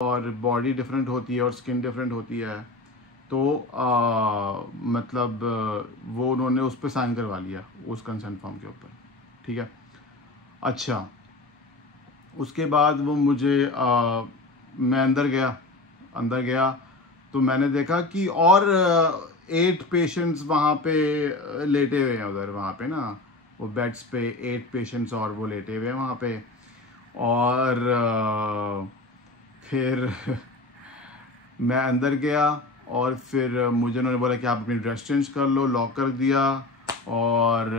और body different होती है और स्किन डिफरेंट होती है, तो मतलब वो उन्होंने उस पर साइन करवा लिया उस कंसेंट फॉर्म के ऊपर, ठीक है। अच्छा, उसके बाद वो मुझे मैं अंदर गया तो मैंने देखा कि और 8 पेशेंट्स वहाँ पे लेटे हुए हैं उधर, वहाँ पे ना वो बेड्स पे 8 पेशेंट्स और वो लेटे हुए हैं वहाँ पे। और फिर मैं अंदर गया और फिर मुझे उन्होंने बोला कि आप अपनी ड्रेस चेंज कर लो, लॉक कर दिया। और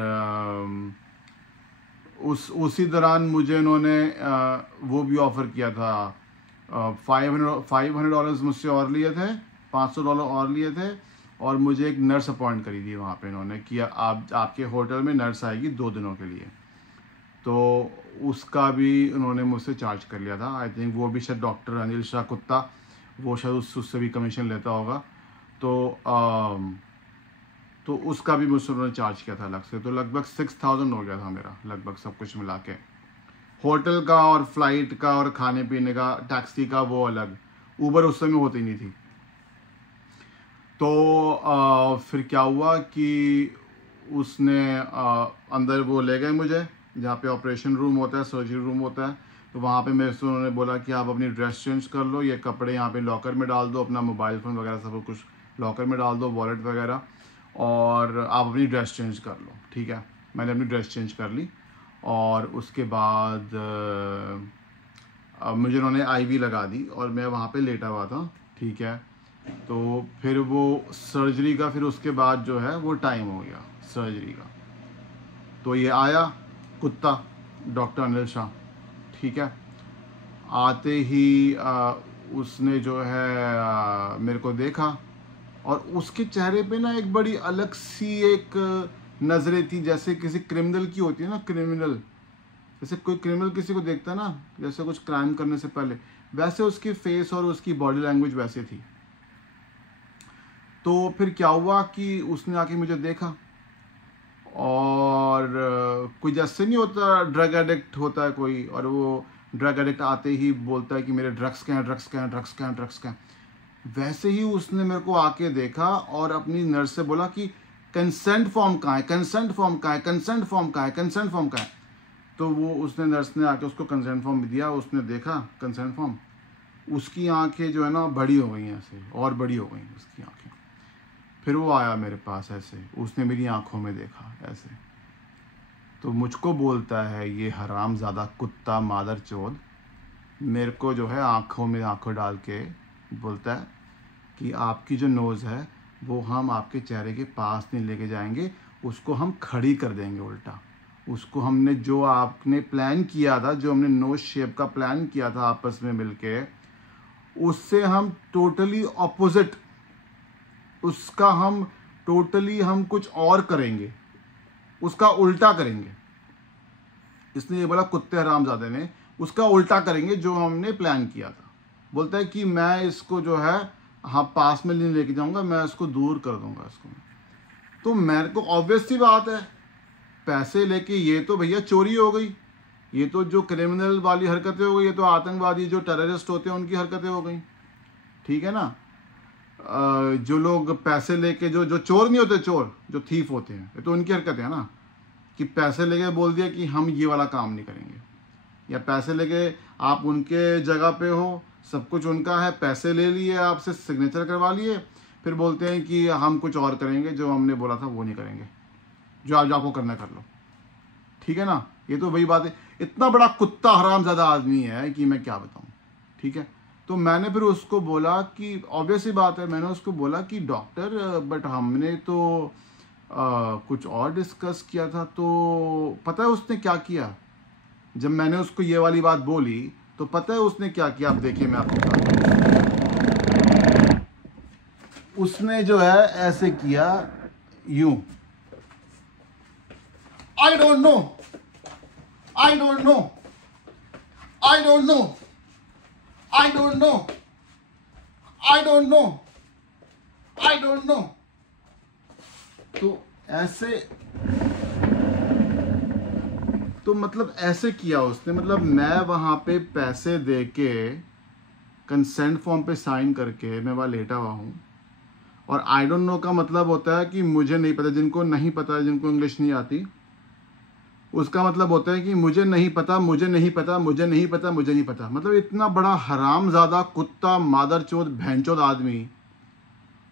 उसी दौरान मुझे उन्होंने वो भी ऑफ़र किया था, $500 मुझसे और लिए थे, $500 और लिए थे, और मुझे एक नर्स अपॉइंट करी थी वहाँ पे इन्होंने कि आपके होटल में नर्स आएगी 2 दिनों के लिए। तो उसका भी उन्होंने मुझसे चार्ज कर लिया था। आई थिंक वो भी शायद डॉक्टर अनिल शाह कुत्ता, वो शायद उससे भी कमीशन लेता होगा। तो उसका भी मुझसे उन्होंने चार्ज किया था अलग से। तो लगभग 6000 हो गया था मेरा, लगभग सब कुछ मिला के, होटल का और फ्लाइट का और खाने पीने का, टैक्सी का वो अलग। ऊबर उस समय होती नहीं थी। तो फिर क्या हुआ कि उसने अंदर वो ले गए मुझे, जहाँ पे ऑपरेशन रूम होता है, सर्जरी रूम होता है। तो वहाँ पे मेरे से उन्होंने बोला कि आप अपनी ड्रेस चेंज कर लो, ये कपड़े यहाँ पे लॉकर में डाल दो, अपना मोबाइल फ़ोन वगैरह सब कुछ लॉकर में डाल दो, वॉलेट वगैरह, और आप अपनी ड्रेस चेंज कर लो, ठीक है। मैंने अपनी ड्रेस चेंज कर ली और उसके बाद मुझे उन्होंने आईवी लगा दी और मैं वहाँ पे लेटा हुआ था, ठीक है। तो फिर वो सर्जरी का, फिर उसके बाद जो है वो टाइम हो गया सर्जरी का। तो ये आया कुत्ता, डॉक्टर अनिल शाह, ठीक है। आते ही उसने जो है मेरे को देखा और उसके चेहरे पे ना एक बड़ी अलग सी एक नज़रें थी, जैसे किसी क्रिमिनल की होती है ना, क्रिमिनल, जैसे कोई क्रिमिनल किसी को देखता है ना, जैसे कुछ क्राइम करने से पहले, वैसे उसकी फेस और उसकी बॉडी लैंग्वेज वैसे थी। तो फिर क्या हुआ कि उसने आके मुझे देखा और कोई जैसे नहीं होता, ड्रग एडिक्ट होता है कोई, और वो ड्रग एडिक्ट आते ही बोलता है कि मेरे ड्रग्स क्या हैं, ड्रग्स क्या हैं, ड्रग्स क्या हैं, ड्रग्स क्या हैं। वैसे ही उसने मेरे को आके देखा और अपनी नर्स से बोला कि कंसेंट फॉर्म कहाँ है, कंसेंट फॉर्म कहाँ है, कंसेंट फॉर्म कहाँ है, कंसेंट फॉर्म कहाँ है। तो वो उसने, नर्स ने आके उसको कंसेंट फॉर्म दिया, उसने देखा कंसेंट फॉर्म, उसकी आंखें जो है ना बड़ी हो गई ऐसे, और बड़ी हो गई उसकी आंखें। फिर वो आया मेरे पास ऐसे, उसने मेरी आंखों में देखा ऐसे, तो मुझको बोलता है ये हरामज़ादा कुत्ता मादरचोद, मेरे को जो है आंखों में आंखों डाल के बोलता है कि आपकी जो नोज़ है वो हम आपके चेहरे के पास नहीं लेके जाएंगे, उसको हम खड़ी कर देंगे उल्टा। उसको हमने जो आपने प्लान किया था, जो हमने नोज़ शेप का प्लान किया था आपस में मिलके, उससे हम टोटली ऑपोजिट, उसका हम टोटली हम कुछ और करेंगे, उसका उल्टा करेंगे। इसने ये बोला कुत्ते हरामजादे ने, उसका उल्टा करेंगे जो हमने प्लान किया था। बोलता है कि मैं इसको जो है हाँ पास में नहीं लेके जाऊंगा, मैं इसको दूर कर दूंगा इसको। तो मेरे को ऑब्वियस सी बात है, पैसे लेके ये तो भैया चोरी हो गई, ये तो जो क्रिमिनल वाली हरकतें हो गई, ये तो आतंकवादी जो टेररिस्ट होते हैं उनकी हरकतें हो गई, ठीक है ना। जो लोग पैसे लेके, जो चोर नहीं होते, चोर जो थीफ होते हैं, ये तो उनकी हरकतें है ना, कि पैसे लेके बोल दिया कि हम ये वाला काम नहीं करेंगे, या पैसे लेके आप उनके जगह पे हो, सब कुछ उनका है, पैसे ले लिए आपसे, सिग्नेचर करवा लिए, फिर बोलते हैं कि हम कुछ और करेंगे, जो हमने बोला था वो नहीं करेंगे, जो आज आपको करना कर लो, ठीक है ना। ये तो वही बात है, इतना बड़ा कुत्ता हरामज़ादा आदमी है कि मैं क्या बताऊं, ठीक है। तो मैंने फिर उसको बोला कि ऑब्वियस ही बात है, मैंने उसको बोला कि डॉक्टर बट हमने तो कुछ और डिस्कस किया था। तो पता है उसने क्या किया, जब मैंने उसको ये वाली बात बोली तो पता है उसने क्या किया, आप देखिए मैं आपको बताता हूं। उसने जो है ऐसे किया, यूं, I don't know, I don't know, I don't know, I don't know, I don't know, I don't know. तो ऐसे, तो मतलब ऐसे किया उसने, मतलब मैं वहां पे पैसे दे के कंसेंट फॉर्म पे साइन करके मैं वहाँ लेटा हुआ हूँ। और आई डोंट नो का मतलब होता है कि मुझे नहीं पता, जिनको नहीं पता, जिनको इंग्लिश नहीं आती, उसका मतलब होता है कि मुझे नहीं पता, मुझे नहीं पता, मुझे नहीं पता, मुझे नहीं पता। मतलब इतना बड़ा हरामजादा कुत्ता मादरचोद भैंचोद आदमी,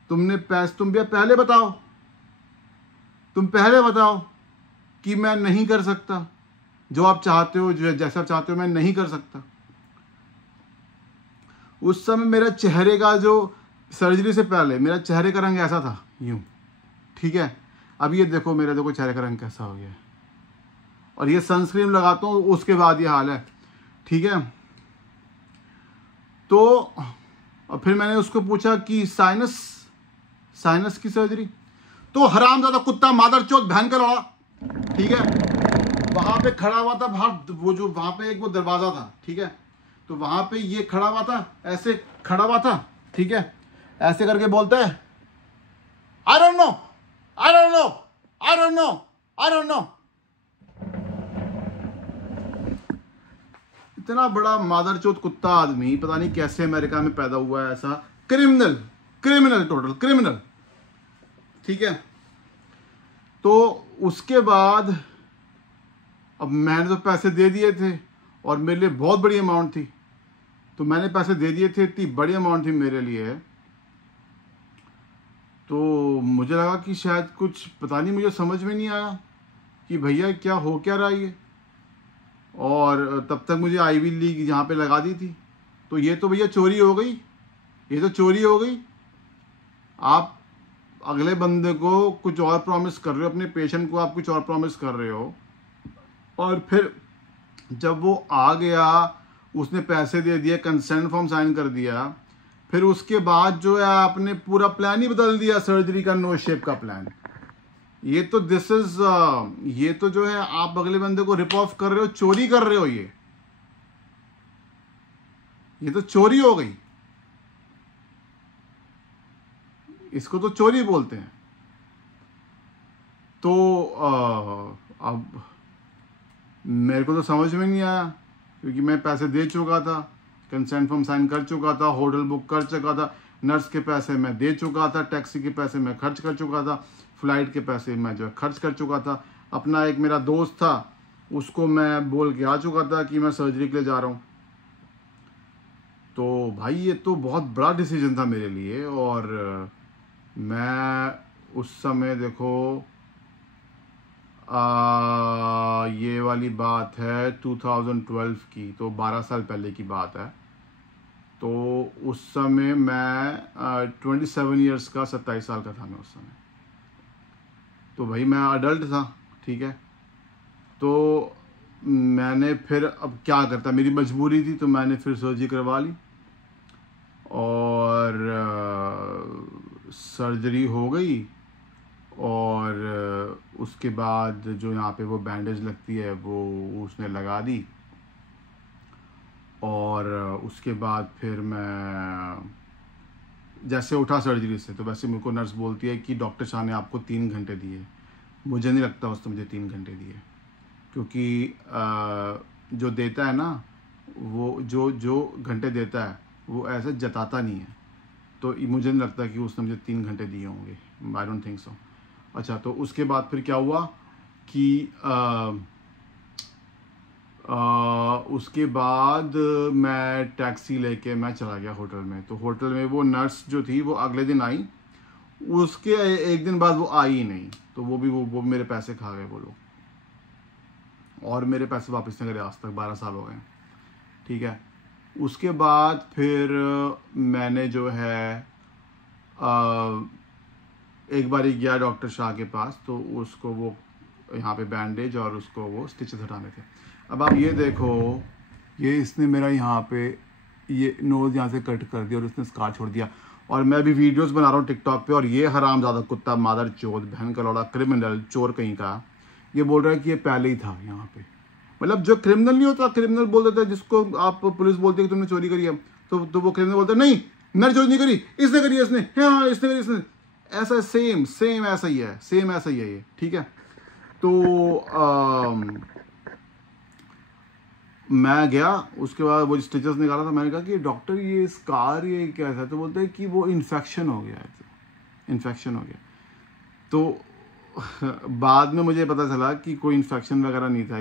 तुम भी पहले बताओ, तुम पहले बताओ कि मैं नहीं कर सकता जो आप चाहते हो, जो जैसा चाहते हो मैं नहीं कर सकता। उस समय मेरा चेहरे का जो सर्जरी से पहले मेरा चेहरे का रंग ऐसा था, यूं, ठीक है। अब ये देखो मेरा, देखो चेहरे का रंग कैसा हो गया है। और ये सनस्क्रीन लगाता हूँ उसके बाद ये हाल है, ठीक है। तो और फिर मैंने उसको पूछा कि साइनस की सर्जरी, तो हरामजादा कुत्ता मादरचोद बहन का लड़ा, ठीक है, वहां पे खड़ा हुआ था बाहर, वो जो वहां पे एक वो दरवाजा था, ठीक है, तो वहां पे ये खड़ा हुआ था, ऐसे खड़ा हुआ था, ठीक है, ऐसे करके बोलता है I don't know, I don't know, I don't know, I don't know. इतना बड़ा मादरचोद कुत्ता आदमी पता नहीं कैसे अमेरिका में पैदा हुआ है, ऐसा क्रिमिनल टोटल क्रिमिनल, ठीक है। तो उसके बाद अब मैंने तो पैसे दे दिए थे और मेरे लिए बहुत बड़ी अमाउंट थी, तो मैंने पैसे दे दिए थे, इतनी बड़ी अमाउंट थी मेरे लिए। तो मुझे लगा कि शायद कुछ, पता नहीं, मुझे समझ में नहीं आया कि भैया क्या हो क्या रहा है ये। और तब तक मुझे आईवी लीग यहाँ पे लगा दी थी। तो ये तो भैया चोरी हो गई, ये तो चोरी हो गई। आप अगले बंदे को कुछ और प्रॉमिस कर रहे हो, अपने पेशेंट को आप कुछ और प्रॉमिस कर रहे हो, और फिर जब वो आ गया, उसने पैसे दे दिए, कंसेंट फॉर्म साइन कर दिया, फिर उसके बाद जो है आपने पूरा प्लान ही बदल दिया, सर्जरी का नो शेप का प्लान। ये तो ये तो जो है आप अगले बंदे को रिप ऑफ कर रहे हो, चोरी कर रहे हो, ये तो चोरी हो गई, इसको तो चोरी बोलते हैं। तो अब मेरे को तो समझ में नहीं आया, क्योंकि मैं पैसे दे चुका था, कंसेंट फॉर्म साइन कर चुका था, होटल बुक कर चुका था, नर्स के पैसे मैं दे चुका था, टैक्सी के पैसे मैं खर्च कर चुका था, फ्लाइट के पैसे मैं जो है खर्च कर चुका था। अपना एक मेरा दोस्त था, उसको मैं बोल के आ चुका था कि मैं सर्जरी के लिए जा रहा हूँ। तो भाई ये तो बहुत बड़ा डिसीजन था मेरे लिए। और मैं उस समय देखो, ये वाली बात है 2012 की, तो 12 साल पहले की बात है। तो उस समय मैं 27 ईयर्स का, 27 साल का था मैं उस समय। तो भाई मैं अडल्ट था, ठीक है। तो मैंने फिर, अब क्या करता, मेरी मजबूरी थी, तो मैंने फिर सर्जरी करवा ली और सर्जरी हो गई। और उसके बाद जो यहाँ पे वो बैंडेज लगती है वो उसने लगा दी। और उसके बाद फिर मैं जैसे उठा सर्जरी से, तो वैसे मेरे को नर्स बोलती है कि डॉक्टर शाह ने आपको 3 घंटे दिए। मुझे नहीं लगता उसने मुझे 3 घंटे दिए, क्योंकि जो देता है ना, वो जो घंटे देता है वो ऐसे जताता नहीं है। तो मुझे नहीं लगता कि उसने मुझे 3 घंटे दिए होंगे, आई डोंट थिंक सो। अच्छा, तो उसके बाद फिर क्या हुआ कि उसके बाद मैं टैक्सी लेके मैं चला गया होटल में। तो होटल में वो नर्स जो थी वो अगले दिन आई, उसके एक दिन बाद वो आई ही नहीं। तो वो मेरे पैसे खा गए वो लोग, और मेरे पैसे वापस नहीं करे आज तक, 12 साल हो गए, ठीक है। उसके बाद फिर मैंने जो है एक बार ही गया डॉक्टर शाह के पास, तो उसको वो यहाँ पे बैंडेज और उसको वो स्टिचेस हटाने थे। अब आप ये देखो, ये इसने मेरा यहाँ पे ये नोज़ यहाँ से कट कर दिया और इसने स्कार छोड़ दिया। और मैं भी वीडियोस बना रहा हूँ टिकटॉक पे, और ये हरामजादा कुत्ता मादर चोद बहन का लौड़ा क्रिमिनल चोर कहीं का, ये बोल रहा है कि ये पहले ही था यहाँ पे। मतलब जो क्रिमिनल नहीं होता, क्रिमिनल बोल देता है, जिसको आप पुलिस बोलती है कि तुमने चोरी करी है, तो वो क्रिमिनल बोलता है नहीं मैंने चोरी नहीं करी, इसने करी है, इसने, हाँ इसने करी, इसने। ऐसा सेम ऐसा ही है, सेम ऐसा ही है ये, ठीक है। तो मैं गया, उसके बाद वो स्टिचेस निकाला था, मैंने कहा कि डॉक्टर ये स्कार ये क्या था, तो बोलते हैं कि वो इन्फेक्शन हो गया है, इन्फेक्शन हो गया। तो बाद में मुझे पता चला कि कोई इन्फेक्शन वगैरह नहीं था।